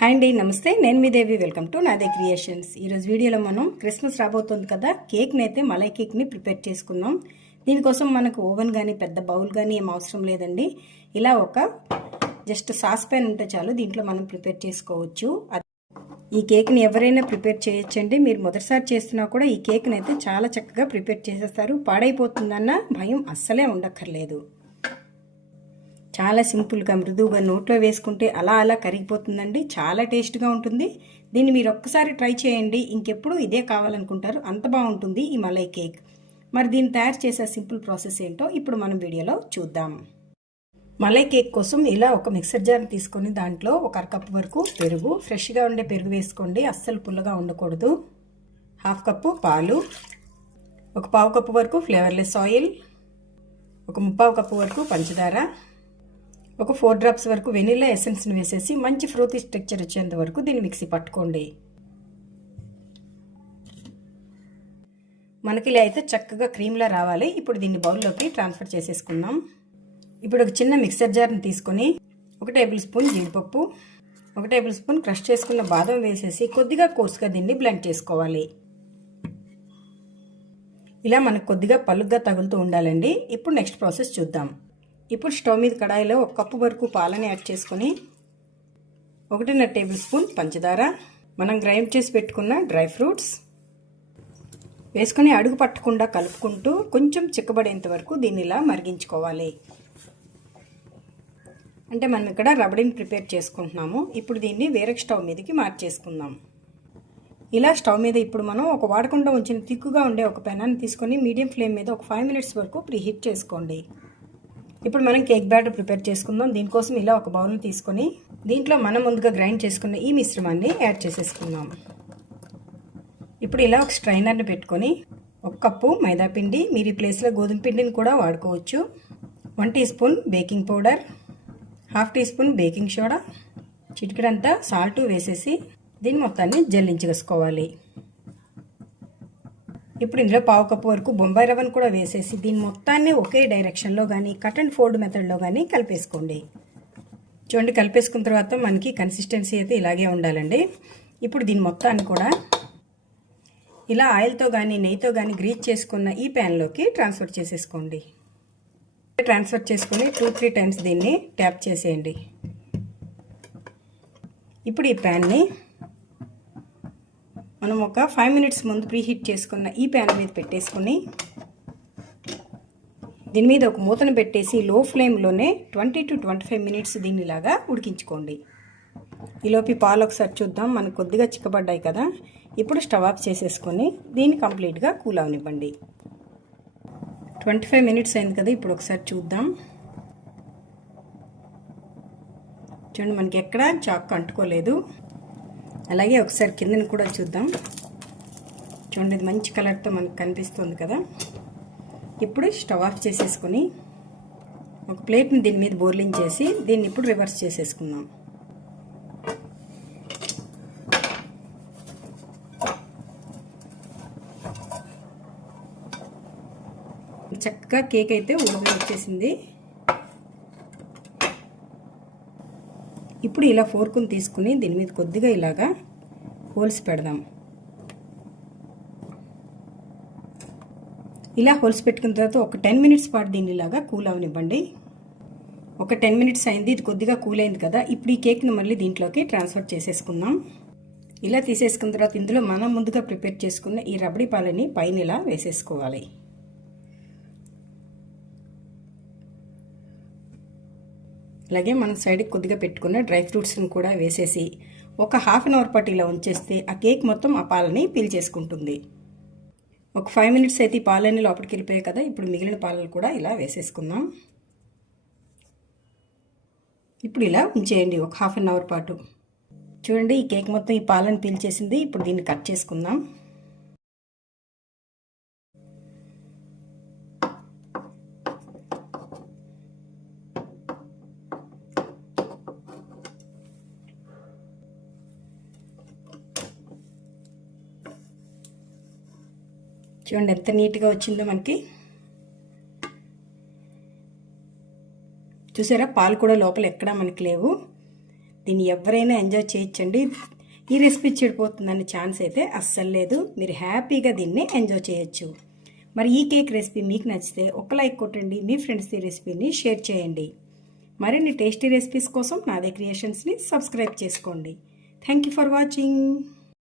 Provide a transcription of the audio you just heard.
Hi అండి నమస్తే. నేను మీ దేవి. వెల్కమ్ టు నాదే క్రియేషన్స్ ఈరోజు వీడియోలో మనం క్రిస్మస్ రాబోతుంది కదా. కేక్ని అయితే మలై కేక్ని ప్రిపేర్ చేసుకుందాం దీనికోసం మనకు ఓవెన్ కానీ పెద్ద బౌల్ కానీ ఏం అవసరం లేదండి. ఇలా ఒక జస్ట్ సాస్ ప్యాన్ ఉంటే చాలు దీంట్లో మనం ప్రిపేర్ చేసుకోవచ్చు. ఈ కేక్ని ఎవరైనా ప్రిపేర్ చేయొచ్చండి. మీరు మొదటిసారి చేస్తున్నా కూడా ఈ కేక్ని అయితే చాలా చక్కగా ప్రిపేర్ చేసేస్తారు. పాడైపోతుందన్న భయం అస్సలే ఉండక్కర్లేదు. చాలా సింపుల్గా మృదువుగా నోట్లో వేసుకుంటే అలా అలా కరిగిపోతుందండి. చాలా టేస్ట్గా ఉంటుంది. దీన్ని మీరు ఒక్కసారి ట్రై చేయండి. ఇంకెప్పుడు ఇదే కావాలనుకుంటారు అంత బాగుంటుంది ఈ మలై కేక్. మరి దీన్ని తయారు చేసే సింపుల్ ప్రాసెస్ ఏంటో ఇప్పుడు మనం వీడియోలో చూద్దాం. మలై కేక్ కోసం ఇలా ఒక మిక్సర్ జార్ తీసుకొని దాంట్లో ఒక అరకప్పు వరకు పెరుగు ఫ్రెష్గా ఉండే పెరుగు వేసుకోండి. అస్సలు పుల్లగా ఉండకూడదు. హాఫ్ కప్పు పాలు ఒక పావు కప్పు వరకు ఫ్లేవర్లెస్ ఆయిల్ ఒక ముప్పావు కప్పు వరకు పంచదార ఒక ఫోర్ డ్రాప్స్ వరకు వెనిలా ఎసెన్స్ని వేసేసి మంచి ఫ్రూతీ స్ట్రక్చర్ వచ్చేంత వరకు దీన్ని మిక్సీ పట్టుకోండి. మనకి ఇలా అయితే చక్కగా క్రీమ్లా రావాలి. ఇప్పుడు దీన్ని బౌల్లోకి ట్రాన్స్ఫర్ చేసేసుకుందాం. ఇప్పుడు ఒక చిన్న మిక్సర్ జార్ని తీసుకొని ఒక టేబుల్ స్పూన్ జీడిపప్పు ఒక టేబుల్ స్పూన్ క్రష్ చేసుకున్న బాదం వేసేసి కొద్దిగా కోర్సుగా దీన్ని బ్లెండ్ చేసుకోవాలి. ఇలా మనకు కొద్దిగా పలుగ్గా తగులుతూ ఉండాలండి. ఇప్పుడు నెక్స్ట్ ప్రాసెస్ చూద్దాం. ఇప్పుడు స్టవ్ మీద కడాయిలో ఒక కప్పు వరకు పాలని యాడ్ చేసుకొని ఒకటిన్నర టేబుల్ స్పూన్ పంచదార. మనం గ్రైండ్ చేసి పెట్టుకున్న డ్రై ఫ్రూట్స్ వేసుకొని అడుగు పట్టకుండా కలుపుకుంటూ కొంచెం చిక్కబడేంత వరకు దీన్ని ఇలా మరిగించుకోవాలి. అంటే మనం ఇక్కడ రబడిని ప్రిపేర్ చేసుకుంటున్నాము. ఇప్పుడు దీన్ని వేరే స్టవ్ మీదకి మార్చేసుకుందాం. ఇలా స్టవ్ మీద ఇప్పుడు మనం ఒక వాడకుండా ఉంచిన తిక్కుగా ఉండే ఒక పెనాన్ని తీసుకొని మీడియం ఫ్లేమ్ మీద ఒక ఫైవ్ మినిట్స్ వరకు ప్రీహీట్ చేసుకోండి. ఇప్పుడు మనం కేక్ బ్యాటర్ ప్రిపేర్ చేసుకుందాం. దీనికోసం ఇలా ఒక బౌల్ని తీసుకొని దీంట్లో మనం ముందుగా గ్రైండ్ చేసుకున్న ఈ మిశ్రమాన్ని యాడ్ చేసేసుకుందాం. ఇప్పుడు ఇలా ఒక స్ట్రైనర్ని పెట్టుకొని ఒక కప్పు మైదాపిండి మీరు ఈ ప్లేస్లో గోధుమ పిండిని కూడా వాడుకోవచ్చు. One teaspoon baking powder half teaspoon baking soda చిటికడంతా salt వేసేసి దీన్ని మొత్తాన్ని జల్లించేసుకోవాలి. ఇప్పుడు ఇందులో పావు కప్పు వరకు బొంబాయి రవ్వను కూడా వేసేసి దీని మొత్తాన్ని ఒకే డైరెక్షన్లో కానీ కట్ అండ్ ఫోల్డ్ మెథడ్లో కానీ కలిపేసుకోండి. చూడండి కలిపేసుకున్న తర్వాత మనకి కన్సిస్టెన్సీ అయితే ఇలాగే ఉండాలండి. ఇప్పుడు దీని మొత్తాన్ని కూడా ఇలా ఆయిల్తో కానీ నెయ్యితో కానీ గ్రీజ్ చేసుకున్న ఈ ప్యాన్లోకి ట్రాన్స్ఫర్ చేసేసుకోండి. ట్రాన్స్ఫర్ చేసుకుని టూ త్రీ టైమ్స్ దీన్ని ట్యాప్ చేసేయండి. ఇప్పుడు ఈ ప్యాన్ని మనం ఒక ఫైవ్ మినిట్స్ ముందు ప్రీహీట్ చేసుకున్న ఈ ప్యాన్ మీద పెట్టేసుకొని దీని మీద ఒక మూతను పెట్టేసి లో ఫ్లేమ్లోనే twenty to twenty five minutes దీనిలాగా ఉడికించుకోండి. ఈలోపు పాలు ఒకసారి చూద్దాం మనకు కొద్దిగా చిక్కబడ్డాయి కదా. ఇప్పుడు స్టవ్ ఆఫ్ చేసేసుకొని దీన్ని కంప్లీట్గా కూల్ అవనివ్వండి. ట్వంటీ ఫైవ్ మినిట్స్ అయింది కదా ఇప్పుడు ఒకసారి చూద్దాం. చూడండి మనకి ఎక్కడ చాక్ అంటుకోలేదు. అలాగే ఒకసారి కిందని కూడా చూద్దాం. చూడండి ఇది మంచి కలర్తో మనకు కనిపిస్తుంది కదా. ఇప్పుడు స్టవ్ ఆఫ్ చేసేసుకొని ఒక ప్లేట్ని దీని మీద బోర్లించేసి దీన్ని ఇప్పుడు రివర్స్ చేసేసుకుందాం. చక్కగా కేక్ అయితే ఉడికి వచ్చేసింది. ఇప్పుడు ఇలా ఫోర్కుని తీసుకుని దీని మీద కొద్దిగా ఇలాగా హోల్స్ పెడదాం. ఇలా హోల్స్ పెట్టుకున్న తర్వాత ఒక టెన్ మినిట్స్ పాటు దీన్ని ఇలాగా కూల్ అవనివ్వండి. ఒక టెన్ మినిట్స్ అయింది ఇది కొద్దిగా కూల్ అయింది కదా ఇప్పుడు ఈ కేక్ని మళ్ళీ దీంట్లోకి ట్రాన్స్ఫర్ చేసేసుకుందాం. ఇలా తీసేసుకున్న తర్వాత ఇందులో మనం ముందుగా ప్రిపేర్ చేసుకున్న ఈ రబడి పాలని పైన ఇలా వేసేసుకోవాలి. అలాగే మనం సైడ్కి కొద్దిగా పెట్టుకున్న డ్రై ఫ్రూట్స్ని కూడా వేసేసి ఒక హాఫ్ అన్ అవర్ పాటు ఇలా ఉంచేస్తే ఆ కేక్ మొత్తం ఆ పాలని పీల్ చేసుకుంటుంది. ఒక ఫైవ్ మినిట్స్ అయితే ఈ పాలన్నీ లోపలికి వెళ్ళిపోయాయి కదా ఇప్పుడు మిగిలిన పాలను కూడా ఇలా వేసేసుకుందాం. ఇప్పుడు ఇలా ఉంచేయండి ఒక హాఫ్ అన్ అవర్ పాటు. చూడండి ఈ కేక్ మొత్తం ఈ పాలను పీల్చేసింది ఇప్పుడు దీన్ని కట్ చేసుకుందాం. చూడండి ఎంత నీట్గా వచ్చిందో మనకి. చూసారా? పాలు కూడా లోపల ఎక్కడా మనకి లేవు. దీన్ని ఎవరైనా ఎంజాయ్ చేయొచ్చండి. ఈ రెసిపీ చెడిపోతుందనే ఛాన్స్ అయితే అస్సలు లేదు. మీరు హ్యాపీగా దీన్ని ఎంజాయ్ చేయొచ్చు. మరి ఈ కేక్ రెసిపీ మీకు నచ్చితే ఒక లైక్ కొట్టండి. మీ ఫ్రెండ్స్ ఈ రెసిపీని షేర్ చేయండి. మరిన్ని టేస్టీ రెసిపీస్ కోసం నాదే క్రియేషన్స్ని సబ్స్క్రైబ్ చేసుకోండి. Thank you for watching.